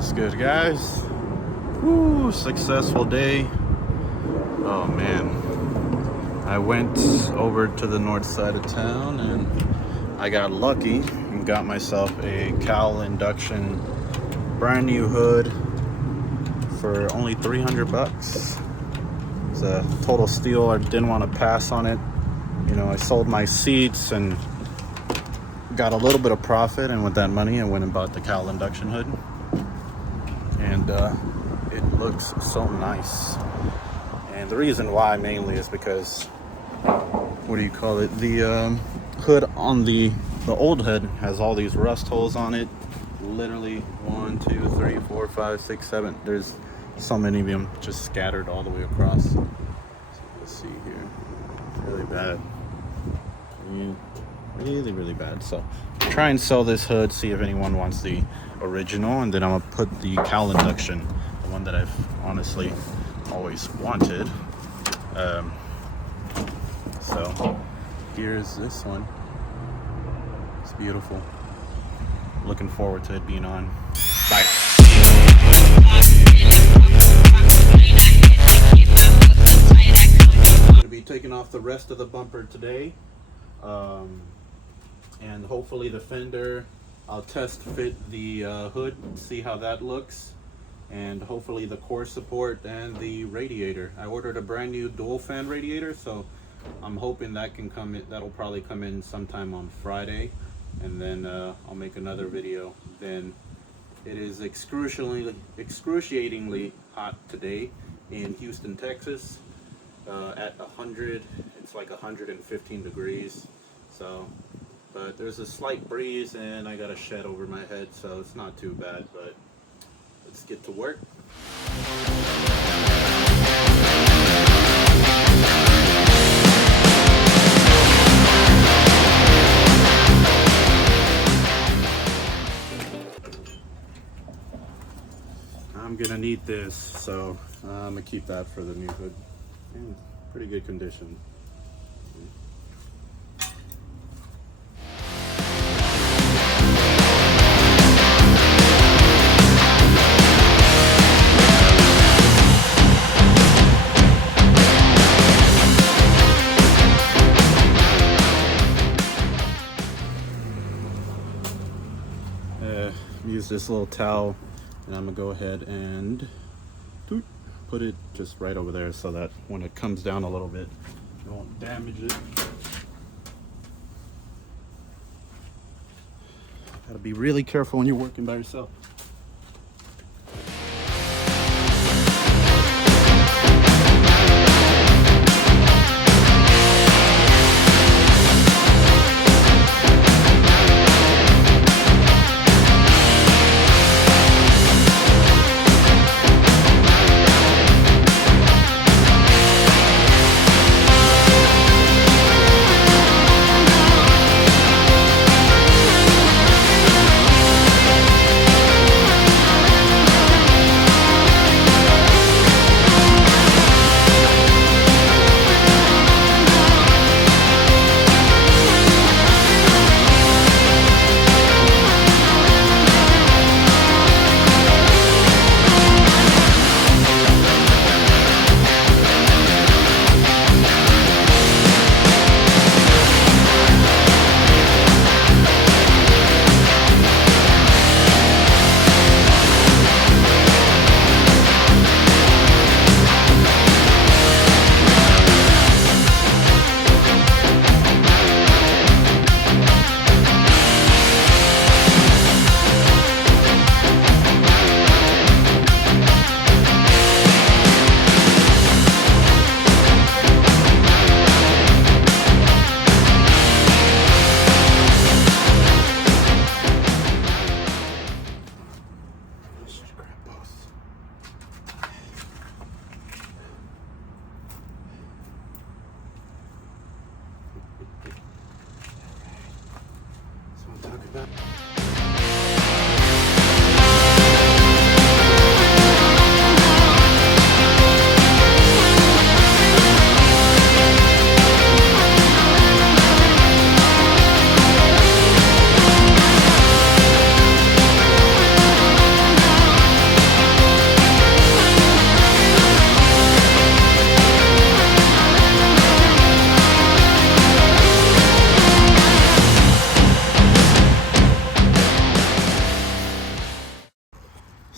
What's good, guys? Woo, successful day. Oh man, I went over to the north side of town and I got lucky and got myself a Cal induction brand new hood for only 300 bucks. It's a total steal. I didn't want to pass on it. You know, I sold my seats and got a little bit of profit, and with that money I went and bought the Cal induction hood, and it looks so nice. And the reason why mainly is because, what do you call it, the hood on the old hood has all these rust holes on it. Literally 1, 2, 3, 4, 5, 6, 7. There's so many of them just scattered all the way across. So let's see here, really bad. Really bad. So try and sell this hood, see if anyone wants the original, and then I'm gonna put the Cal induction, the one that I've honestly always wanted. So here's this one. It's beautiful. Looking forward to it being on. Bye. I'm gonna be taking off the rest of the bumper today. And hopefully the fender, I'll test fit the hood, see how that looks, and hopefully the core support and the radiator. I ordered a brand new dual fan radiator, so I'm hoping that can come in. That'll probably come in sometime on Friday, and then I'll make another video. Then it is excruciatingly hot today in Houston, Texas. At 100, it's like 115 degrees. So, but there's a slight breeze and I got a shed over my head, so it's not too bad, but let's get to work. I'm gonna need this, so I'm gonna keep that for the new hood. Yeah, pretty good condition. Use this little towel, and I'm gonna go ahead and put it just right over there so that when it comes down a little bit, it won't damage it. Gotta be really careful when you're working by yourself.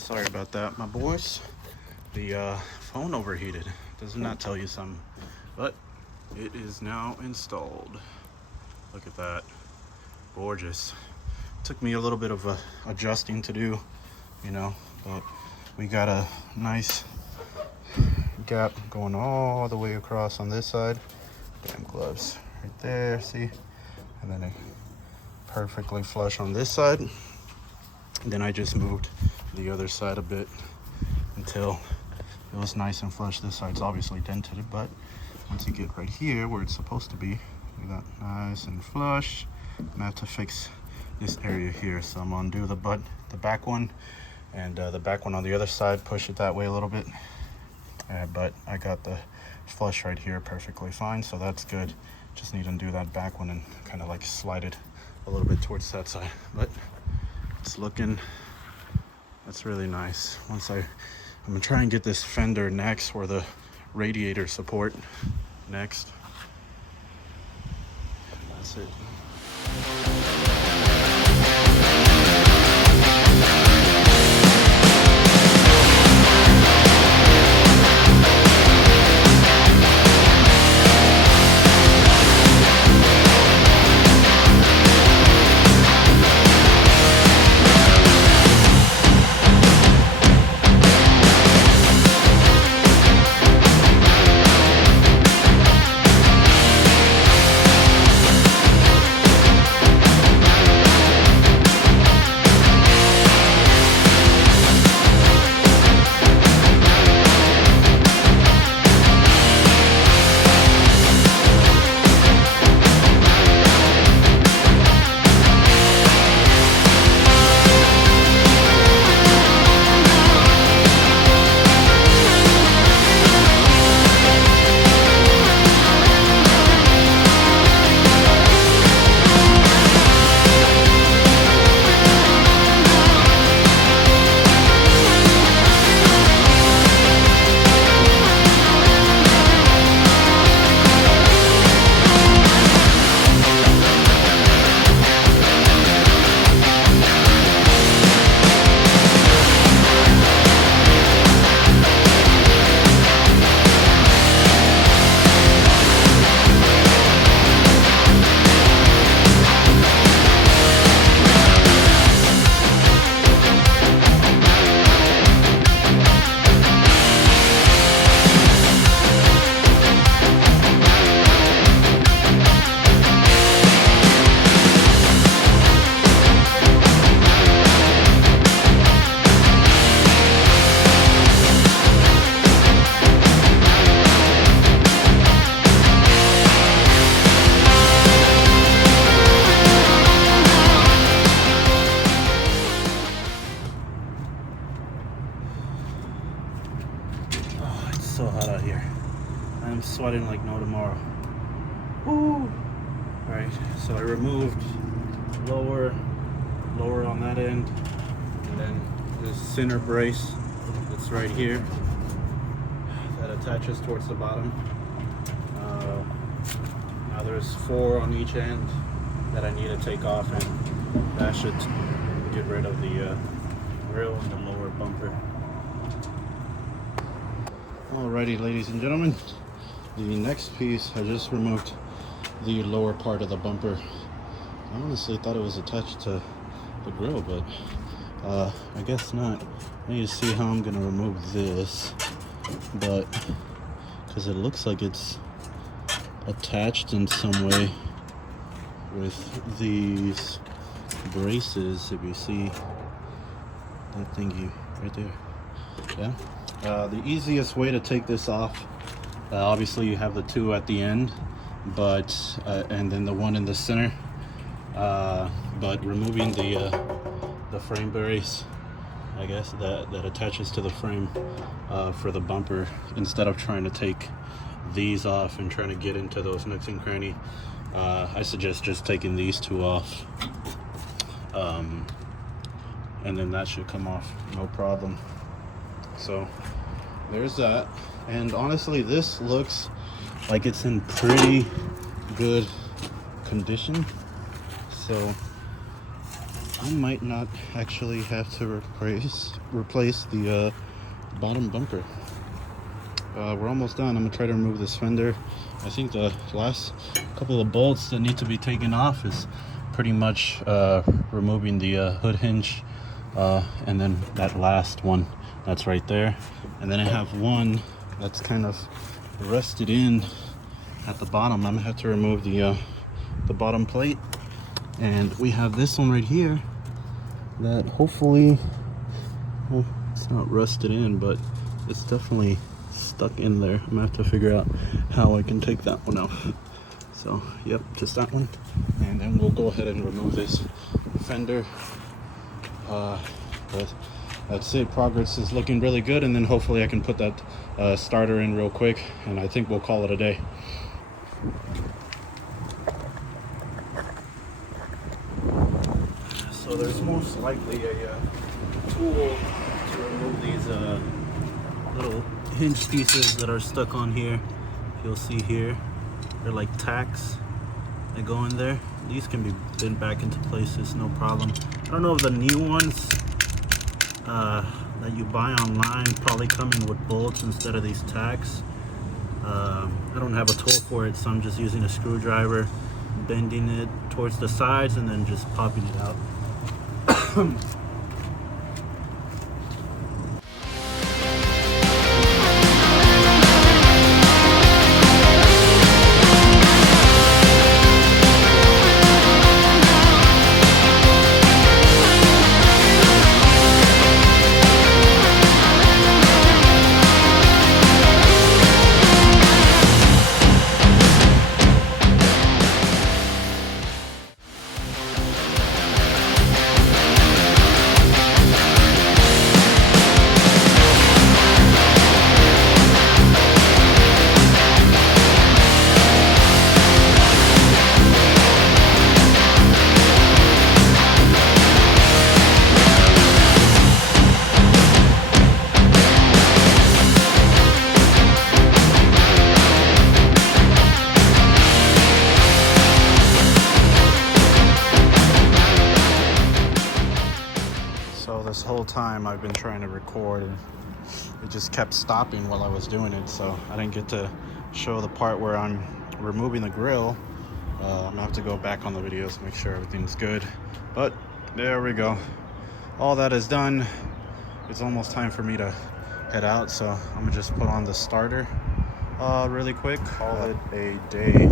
Sorry about that, my boys. The phone overheated. Does not tell you something, but it is now installed. Look at that. Gorgeous. Took me a little bit of adjusting to do, you know, but we got a nice gap going all the way across on this side. Damn gloves right there, see? And then a perfectly flush on this side. And then I just moved the other side a bit until it was nice and flush. This side's obviously dented, but once you get right here where it's supposed to be, you got nice and flush. I'm gonna have to fix this area here, so I'm gonna do the back one, and the back one on the other side, push it that way a little bit. But I got the flush right here perfectly fine, so that's good. Just need to do that back one and kind of like slide it a little bit towards that side, but it's looking, that's really nice. I'm gonna try and get this fender next, or the radiator support next. That's it. So hot out here. I'm sweating like no tomorrow. Woo! Alright, so I removed lower on that end, and then this center brace that's right here that attaches towards the bottom. Now there's 4 on each end that I need to take off, and that should get rid of the grill and the lower bumper. Alrighty, ladies and gentlemen, the next piece, I just removed the lower part of the bumper. I honestly thought it was attached to the grill, but I guess not. I need to see how I'm gonna remove this, but because it looks like it's attached in some way with these braces. If you see that thingy right there, yeah. The easiest way to take this off, obviously you have the 2 at the end, but and then the 1 in the center, but removing the frame brace, I guess, that attaches to the frame for the bumper, instead of trying to take these off and trying to get into those nooks and crannies, I suggest just taking these 2 off, and then that should come off no problem. So there's that, and honestly this looks like it's in pretty good condition, so I might not actually have to replace the bottom bumper. We're almost done. I'm gonna try to remove this fender. I think the last couple of bolts that need to be taken off is pretty much removing the hood hinge, and then that last one that's right there, and then I have one that's kind of rusted in at the bottom. I'm gonna have to remove the bottom plate, and we have this one right here that hopefully, well, it's not rusted in, but it's definitely stuck in there. I'm gonna have to figure out how I can take that one off. So yep, just that one, and then we'll go ahead and remove this fender. But that's it. Progress is looking really good, and then hopefully I can put that starter in real quick, and I think we'll call it a day. So there's most likely a tool to remove these little hinge pieces that are stuck on here. You'll see here, they're like tacks that go in there. These can be bent back into places, no problem. I don't know if the new ones that you buy online probably come in with bolts instead of these tacks. I don't have a tool for it, so I'm just using a screwdriver, bending it towards the sides and then just popping it out. This whole time I've been trying to record, and it just kept stopping while I was doing it, so I didn't get to show the part where I'm removing the grill. I'm gonna have to go back on the videos, make sure everything's good, but there we go. All that is done. It's almost time for me to head out, so I'm gonna just put on the starter really quick. Call it a day.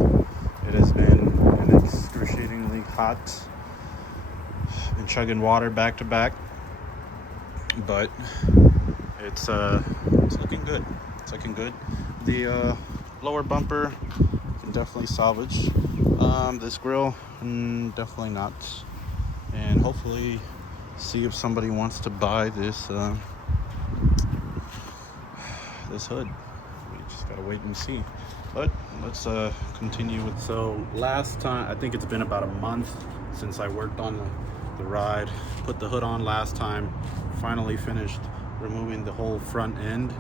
It has been an excruciatingly hot. Been chugging water back to back, but it's looking good. It's looking good. The lower bumper can definitely salvage. This grill, definitely not. And hopefully see if somebody wants to buy this this hood. We just gotta wait and see. But let's continue with. So last time, I think it's been about a month since I worked on the ride. Put the hood on last time. Finally finished removing the whole front end.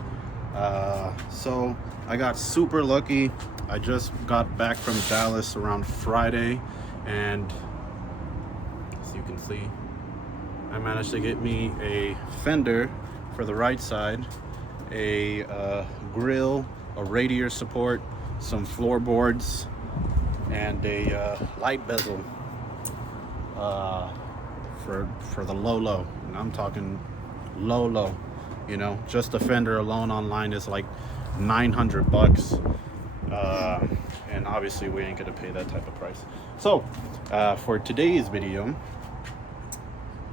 So I got super lucky. I just got back from Dallas around Friday, and as you can see, I managed to get me a fender for the right side, a grill, a radiator support, some floorboards, and a light bezel for the low. And I'm talking low, you know, just the fender alone online is like $900, and obviously we ain't gonna pay that type of price. So for today's video,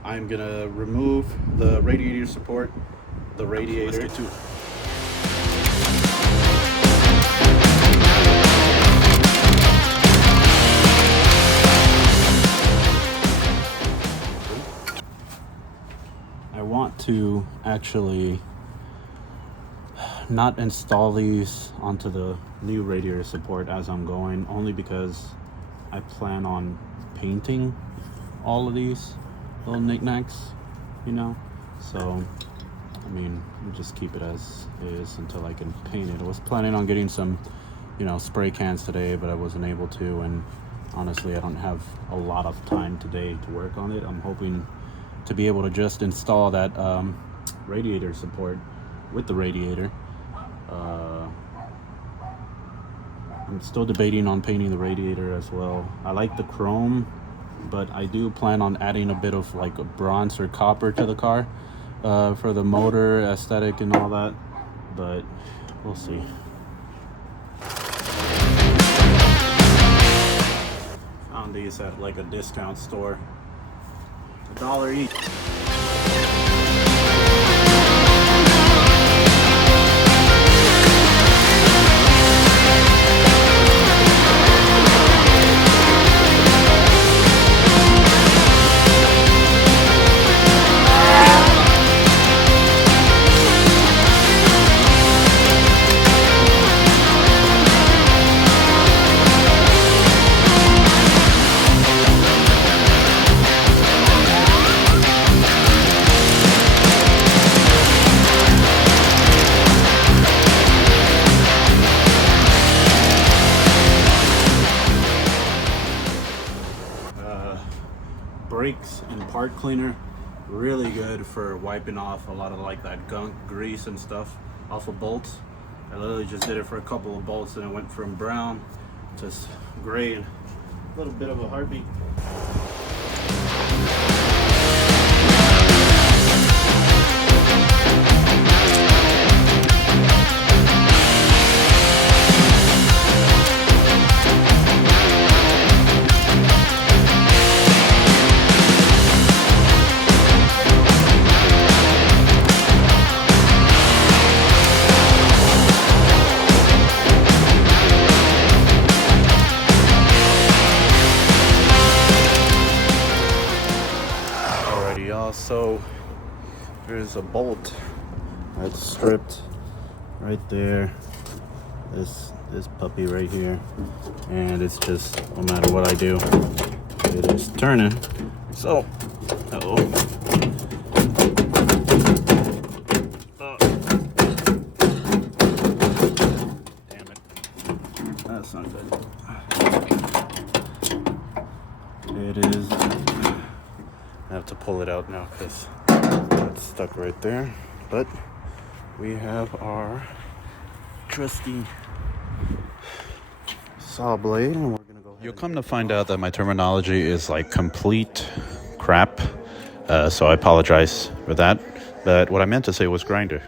I'm gonna remove the radiator support, the radiator. Let's get to it. I want to actually not install these onto the new radiator support as I'm going, only because I plan on painting all of these little knickknacks, you know. So I mean, we'll just keep it as is until I can paint it. I was planning on getting some, you know, spray cans today, but I wasn't able to, and honestly, I don't have a lot of time today to work on it. I'm hoping to be able to just install that radiator support with the radiator. I'm still debating on painting the radiator as well. I like the chrome, but I do plan on adding a bit of like a bronze or copper to the car for the motor aesthetic and all that, but we'll see. Found these at like a discount store, $1 each. Brakes and part cleaner, really good for wiping off a lot of like that gunk, grease and stuff off of bolts. I literally just did it for a couple of bolts and it went from brown to gray and a little bit of a heartbeat. So there's a bolt that's stripped right there, this puppy right here, and it's just, no matter what I do, it is turning. So oh, damn it, that's not good. It is, I have to pull it out now because it's stuck right there. But we have our trusty saw blade, and we're gonna go ahead. You'll come to find out that my terminology is like complete crap, so I apologize for that. But what I meant to say was grinder.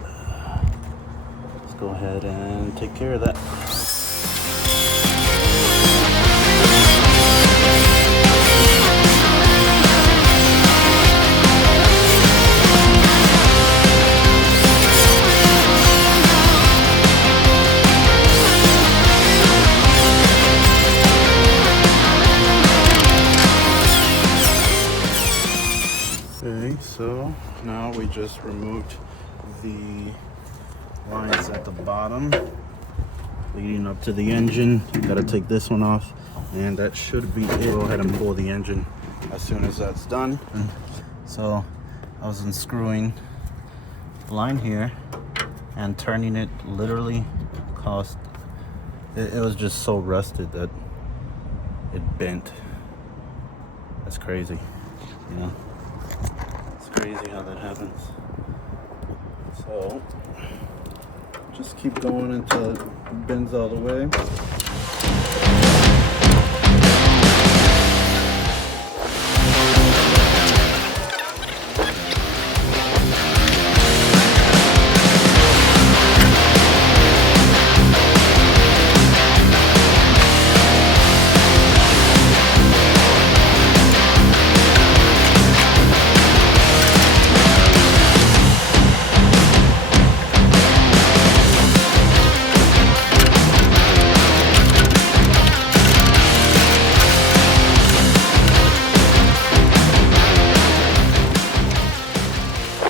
Let's go ahead and take care of that. Okay, so now we just removed the lines at the bottom leading up to the engine. Gotta take this one off, and that should be it. Go ahead and pull the engine as soon as that's done. So I was unscrewing the line here and turning it literally caused it was just so rusted that it bent. That's crazy, you know. Crazy how that happens. So just keep going until it bends all the way.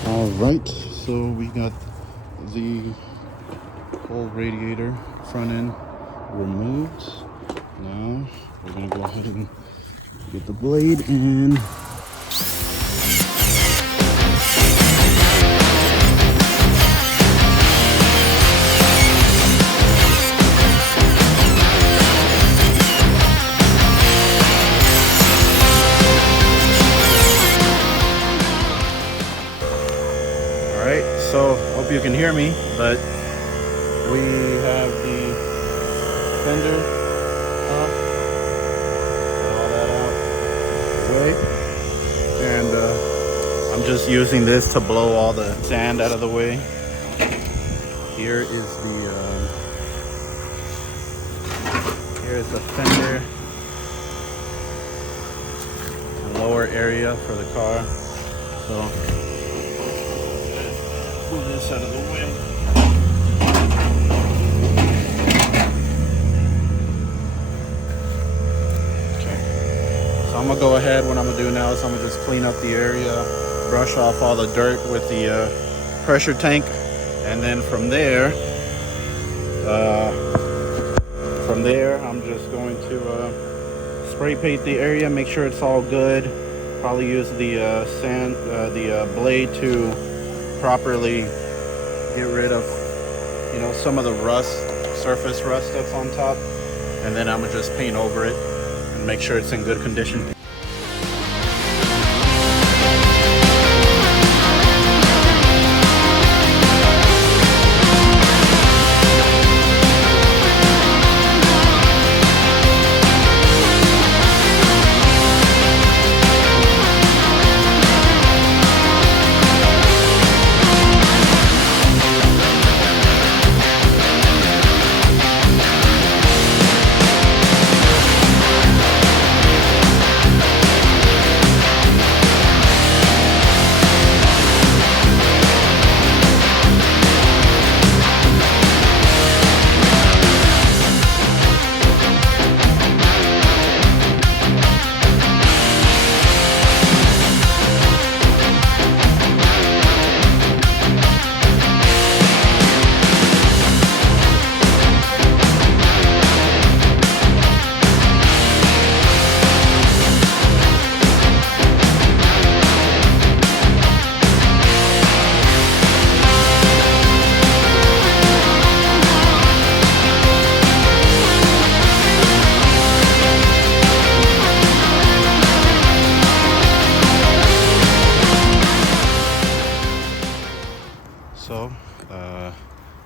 Alright, so we got the whole radiator front end removed. Now we're going to go ahead and get the blade in. So hope you can hear me, but we have the fender up, all that out the way, and I'm just using this to blow all the sand out of the way. Here is the fender, the lower area for the car. So move this out of the way. Okay. So I'm gonna go ahead. What I'm gonna do now is I'm gonna just clean up the area, brush off all the dirt with the pressure tank, and then from there I'm just going to spray paint the area, make sure it's all good. Probably use the blade to properly get rid of, you know, some of the rust, surface rust that's on top, and then I'm gonna just paint over it and make sure it's in good condition.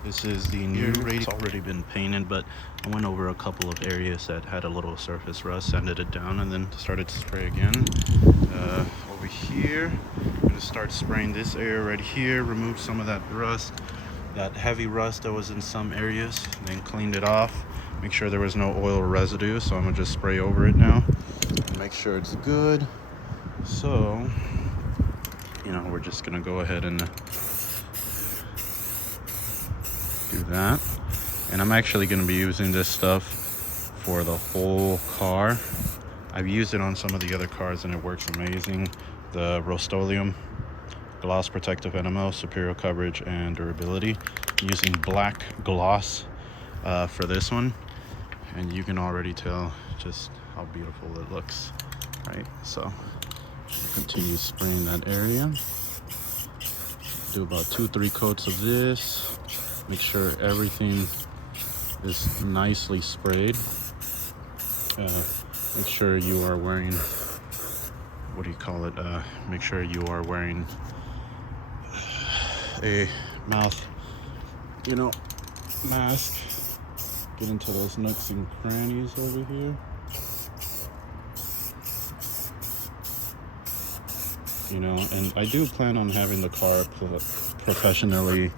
This is the new radio. It's already been painted, but I went over a couple of areas that had a little surface rust, sanded it down, and then started to spray again. Over here, I'm gonna start spraying this area right here, remove some of that rust, that heavy rust that was in some areas, then cleaned it off, make sure there was no oil residue. So I'm gonna just spray over it now and make sure it's good. So, you know, we're just gonna go ahead and do that. And I'm actually going to be using this stuff for the whole car. I've used it on some of the other cars and it works amazing. The Rust-Oleum gloss protective enamel, superior coverage and durability. I'm using black gloss for this one, and you can already tell just how beautiful it looks, right? So I'll continue spraying that area. Do about 2-3 coats of this. Make sure everything is nicely sprayed. Make sure you are wearing, what do you call it? Make sure you are wearing a mouth, you know, mask. Get into those nooks and crannies over here. You know, and I do plan on having the car professionally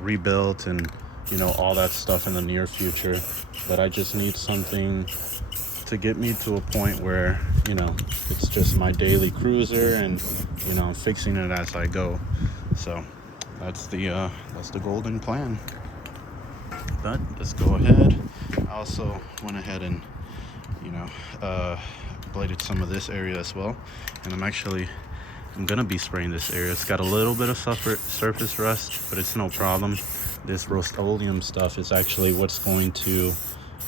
rebuilt and, you know, all that stuff in the near future, but I just need something to get me to a point where, you know, it's just my daily cruiser and, you know, I'm fixing it as I go. So that's the golden plan. But let's go ahead. I also went ahead and, you know, bladed some of this area as well, and I'm gonna be spraying this area. It's got a little bit of surface rust, but it's no problem. This Rust-Oleum stuff is actually what's going to,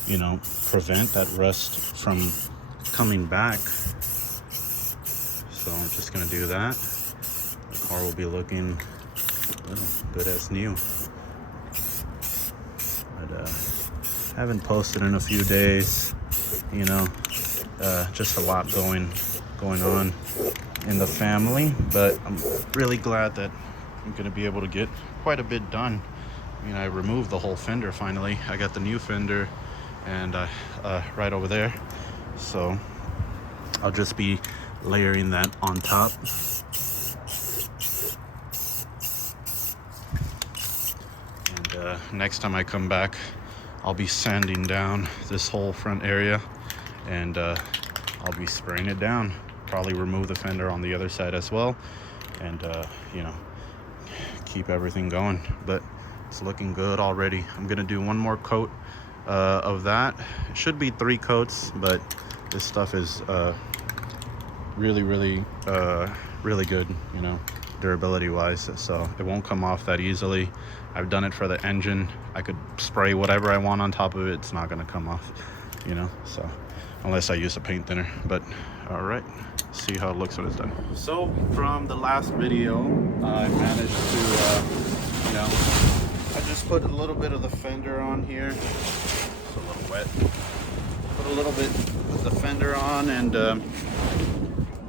you know, prevent that rust from coming back. So I'm just gonna do that. The car will be looking, well, good as new. But haven't posted in a few days, you know, just a lot going on in the family, but I'm really glad that I'm gonna be able to get quite a bit done. I mean, I removed the whole fender finally. I got the new fender and right over there. So I'll just be layering that on top. And next time I come back, I'll be sanding down this whole front area, and I'll be spraying it down. Probably remove the fender on the other side as well, and you know, keep everything going. But it's looking good already. I'm gonna do one more coat of that. It should be 3 coats, but this stuff is really good, you know, durability wise, so it won't come off that easily. I've done it for the engine. I could spray whatever I want on top of it, it's not gonna come off, you know, so unless I use a paint thinner. But all right, see how it looks when it's done. So from the last video, I managed to you know, I just put a little bit of the fender on here. It's a little wet. Put a little bit of the fender on, and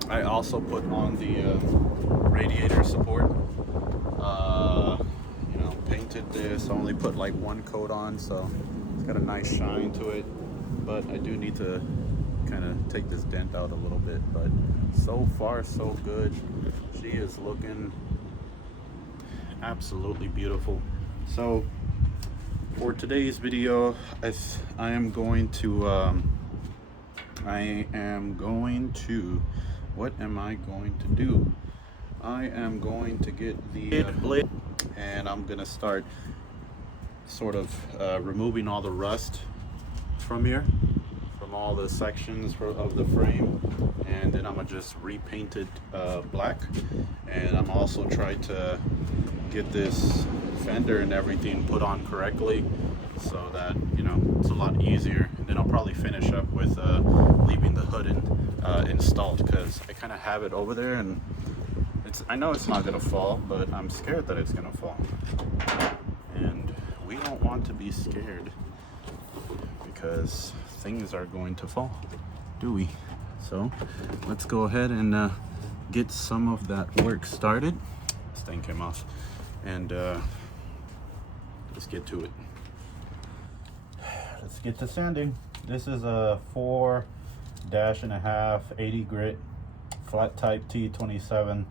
I also put on the radiator support. You know, painted this. I only put like 1 coat on, so it's got a nice shine to it. But I do need to kind of take this dent out a little bit. But so far, so good. She is looking absolutely beautiful. So for today's video, I am going to what am I going to do? I am going to get the blade, and I'm gonna start sort of removing all the rust from here, from all the sections of the frame, and then I'm gonna just repaint it black. And I'm also trying to get this fender and everything put on correctly, so that, you know, it's a lot easier. And then I'll probably finish up with leaving the hood installed, because I kind of have it over there, and I know it's not gonna fall, but I'm scared that it's gonna fall, and we don't want to be scared, because things are going to fall, do we? So let's go ahead and get some of that work started. This thing came off, and let's get to it. Let's get to sanding. This is a 4.5 80 grit flat type T27.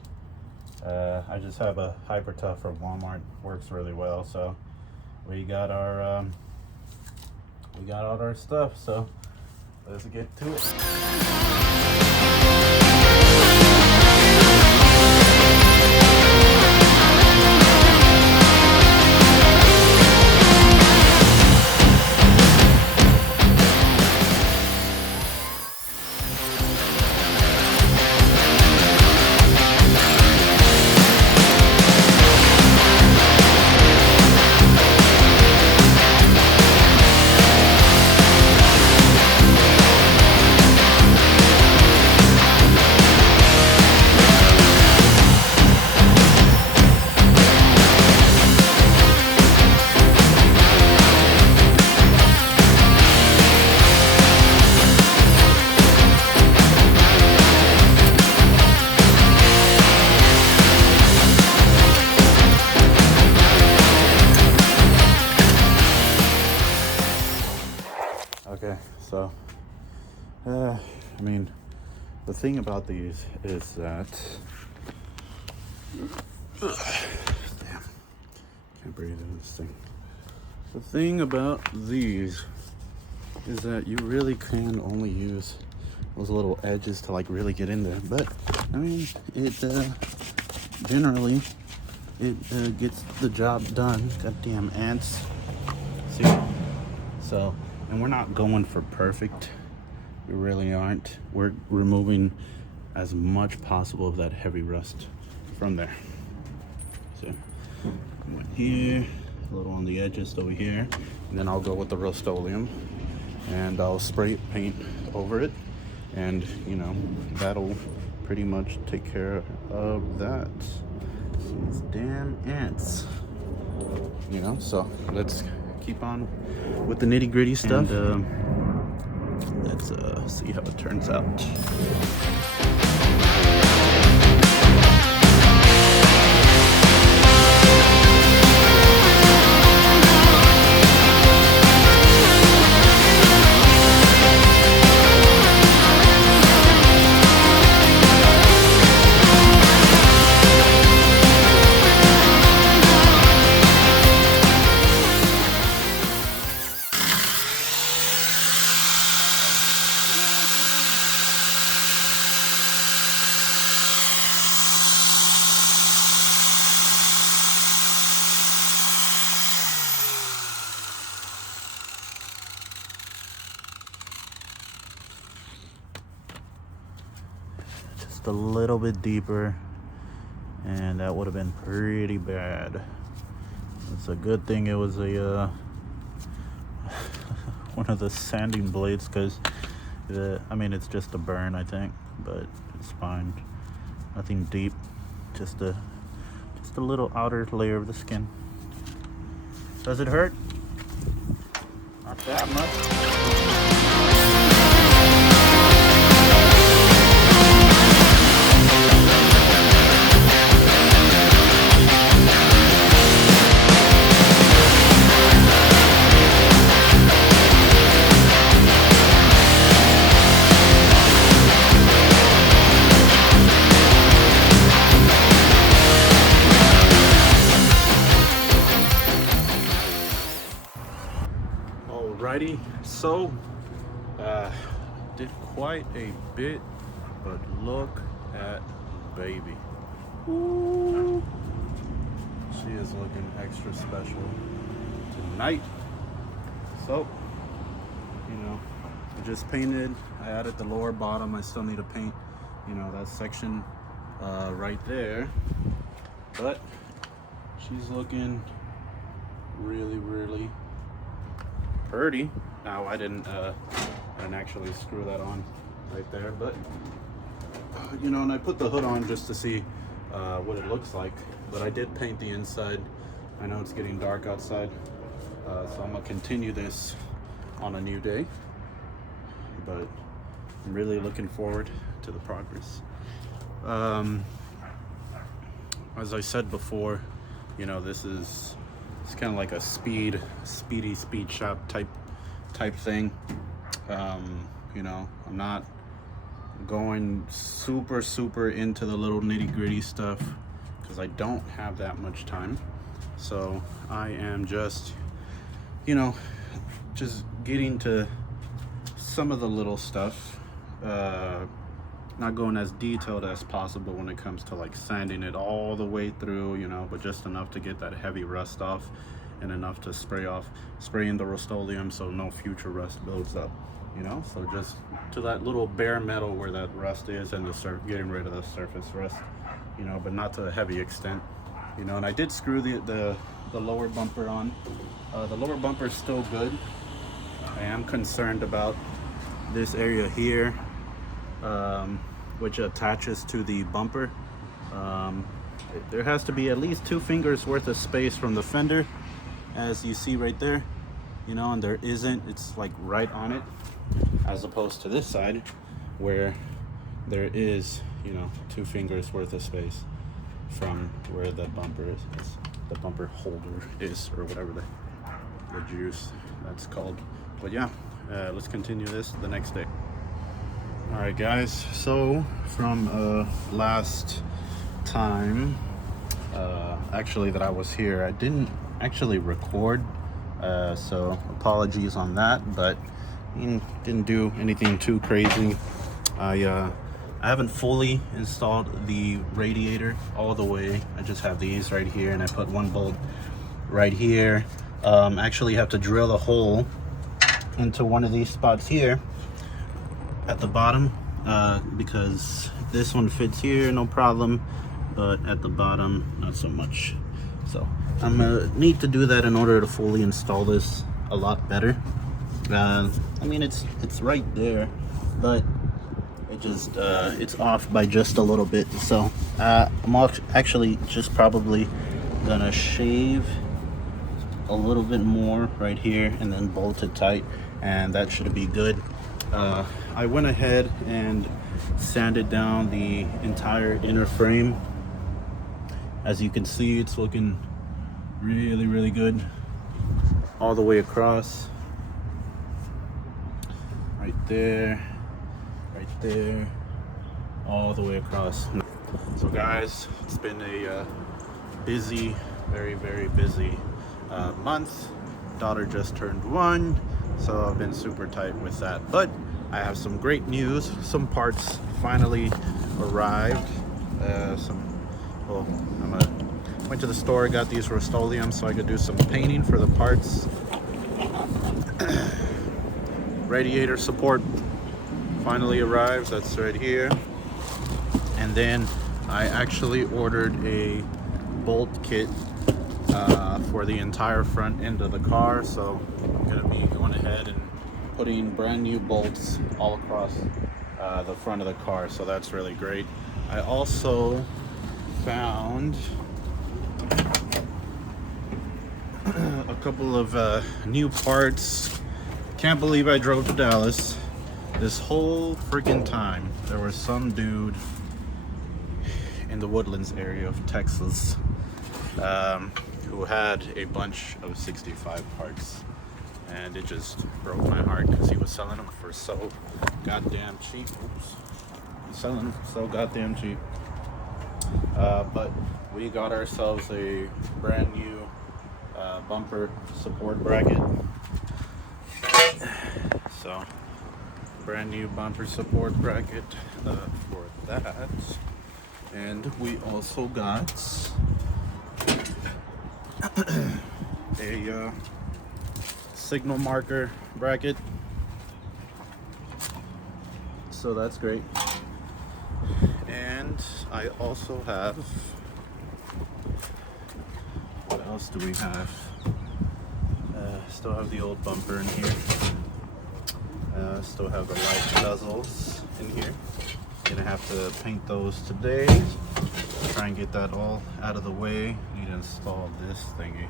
I just have a Hyper Tough from Walmart. Works really well. So we got all our stuff. So let's get to it. Okay, so I mean, the thing about these is that damn, can't breathe in this thing. The thing about these is that you really can only use those little edges to like really get in there. But I mean, it generally it gets the job done. Goddamn ants. See? So, and we're not going for perfect. We really aren't. We're removing as much possible of that heavy rust from there. So, one here, a little on the edges over here, and then I'll go with the Rust-Oleum, and I'll spray paint over it, and you know, that'll pretty much take care of that. These damn ants. You know, so let's keep on with the nitty-gritty stuff. And, let's see how it turns out. just a little bit deeper, and that would have been pretty bad. It's a good thing it was a one of the sanding blades, because I mean, it's just a burn, I think, but it's fine. Nothing deep, just a little outer layer of the skin. Does it hurt? Not that much. Alrighty, so did quite a bit, but look at baby. Ooh. She is looking extra special tonight. So, you know, I just painted. I added the lower bottom. I still need to paint, you know, that section right there. But she's looking really, really pretty. Now I didn't actually screw that on right there, but you know, and I put the hood on just to see what it looks like. But I did paint the inside. I know it's getting dark outside, so I'm gonna continue this on a new day. But I'm really looking forward to the progress. As I said before, you know, it's kind of like a speed shop type thing. You know, I'm not going super into the little nitty-gritty stuff because I don't have that much time. So I am just, you know, just getting to some of the little stuff, not going as detailed as possible when it comes to like sanding it all the way through, you know, but just enough to get that heavy rust off and enough to spray in the Rust-Oleum so no future rust builds up, you know. So just to that little bare metal where that rust is, and getting rid of the surface rust, you know, but not to a heavy extent, you know. And I did screw the lower bumper on. The lower bumper is still good. I am concerned about this area here, which attaches to the bumper. There has to be at least 2 fingers worth of space from the fender, as you see right there, you know, and there isn't. It's like right on it, as opposed to this side where there is, you know, 2 fingers worth of space from where the bumper is, the bumper holder is, or whatever the juice that's called. But yeah, let's continue this the next day. All right, guys, so from last time actually that I was here, I didn't actually record, so apologies on that, but didn't do anything too crazy. I haven't fully installed the radiator all the way. I just have these right here, and I put 1 bolt right here. Actually have to drill a hole into one of these spots here at the bottom, because this one fits here, no problem, but at the bottom not so much. So I'm gonna need to do that in order to fully install this a lot better. I mean, it's right there, but it just it's off by just a little bit. So I'm actually just probably gonna shave a little bit more right here and then bolt it tight, and that should be good. I went ahead and sanded down the entire inner frame. As you can see, it's looking really good all the way across. Right there, all the way across. So guys, it's been a busy, very busy month. Daughter just turned 1, so I've been super tight with that. But I have some great news. Some parts finally arrived. Went to the store, got these Rust-Oleum so I could do some painting for the parts. Radiator support finally arrives. That's right here. And then I actually ordered a bolt kit for the entire front end of the car. So I'm gonna be going ahead and putting brand new bolts all across the front of the car. So that's really great. I also found a couple of new parts. Can't believe I drove to Dallas this whole freaking time. There was some dude in the Woodlands area of Texas who had a bunch of 65 parts, and it just broke my heart because he was selling them for so goddamn cheap. Oops. Selling them so goddamn cheap. But we got ourselves a brand new bumper support bracket. So brand new bumper support bracket for that. And we also got a signal marker bracket. So that's great. And I also have, what else do we have? Still have the old bumper in here. Still have the light bezels in here. Gonna have to paint those today. Try and get that all out of the way. Need to install this thingy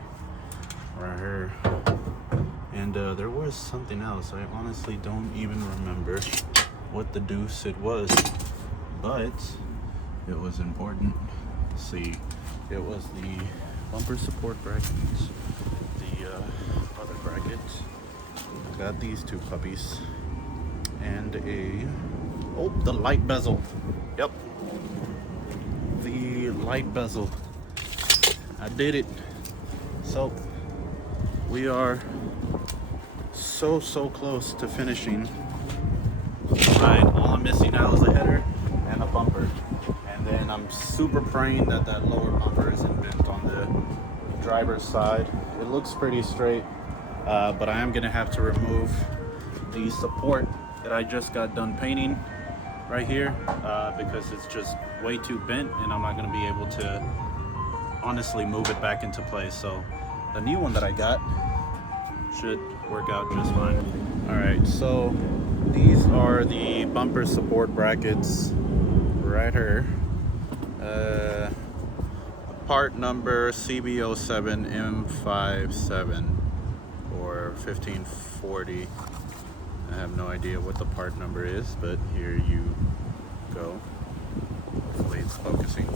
right here. And there was something else. I honestly don't even remember what the deuce it was, but it was important. See, it was the bumper support bracket, the other bracket. I got these two puppies, and the light bezel. Yep, the light bezel. I did it. So we are so close to finishing. Right, all I'm missing now is a header and a bumper, and then I'm super praying that that lower bumper isn't bent on the driver's side. It looks pretty straight, but I am gonna have to remove the support that I just got done painting right here because it's just way too bent, and I'm not gonna be able to honestly move it back into place. So the new one that I got should work out just fine. All right, so these are the bumper support brackets right here. Part number CB07M57 or 1540. I have no idea what the part number is, but here you go. Hopefully it's focusing.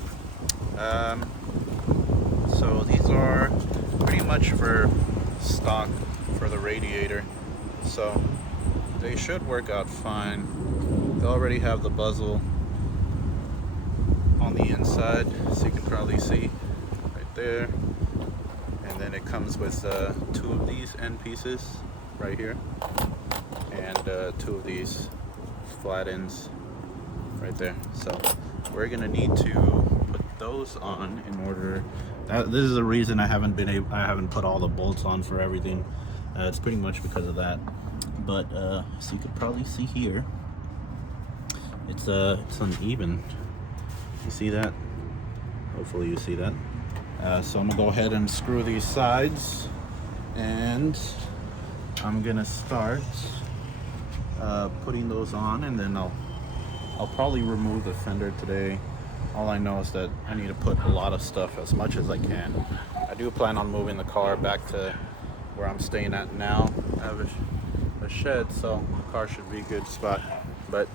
So these are pretty much for stock for the radiator, so they should work out fine. They already have the bezel on the inside, so you can probably see right there. And then it comes with two of these end pieces right here, and two of these flat ends right there. So we're gonna need to put those on in order. This is the reason I haven't put all the bolts on for everything. It's pretty much because of that. But so you could probably see here, it's uneven. You see that? Hopefully you see that. So I'm gonna go ahead and screw these sides, and I'm gonna start putting those on, and then I'll probably remove the fender today. All I know is that I need to put a lot of stuff, as much as I can. I do plan on moving the car back to where I'm staying at now. I have a shed, so the car should be a good spot. But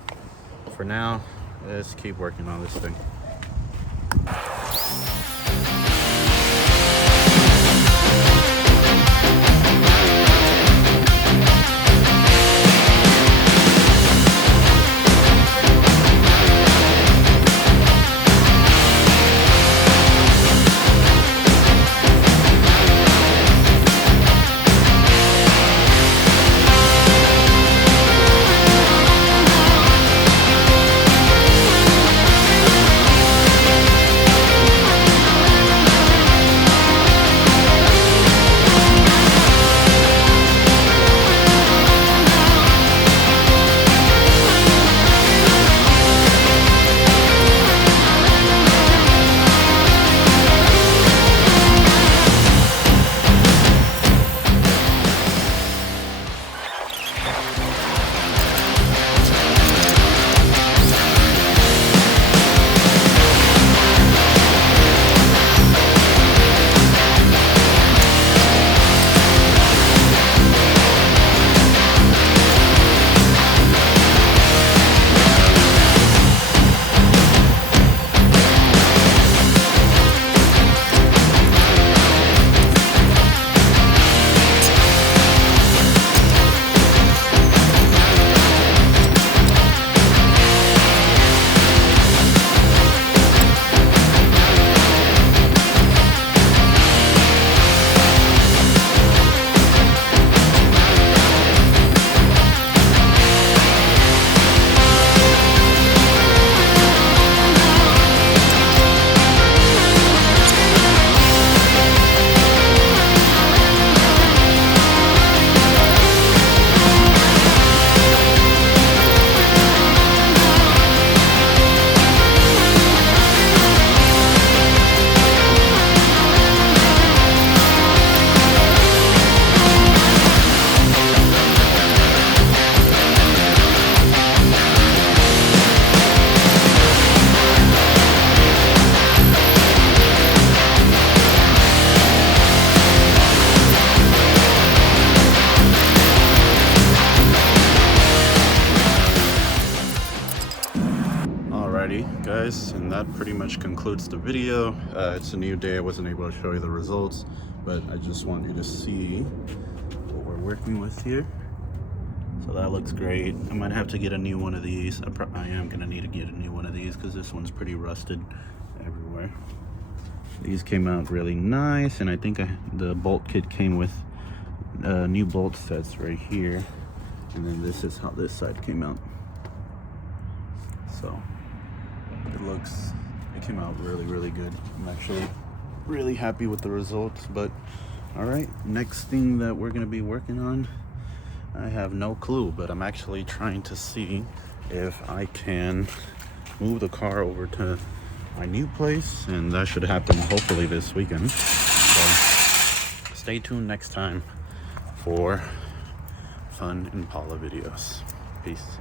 for now, let's keep working on this thing. that pretty much concludes the video. It's a new day. I wasn't able to show you the results, but I just want you to see what we're working with here. So that looks great. I might have to get a new one of these. I am gonna need to get a new one of these because this one's pretty rusted everywhere. These came out really nice, and I think the bolt kit came with new bolt sets right here, and then this is how this side came out. So it came out really good. I'm actually really happy with the results. But all right, next thing that we're gonna be working on, I have no clue, but I'm actually trying to see if I can move the car over to my new place, and that should happen hopefully this weekend. So stay tuned next time for fun Impala videos. Peace.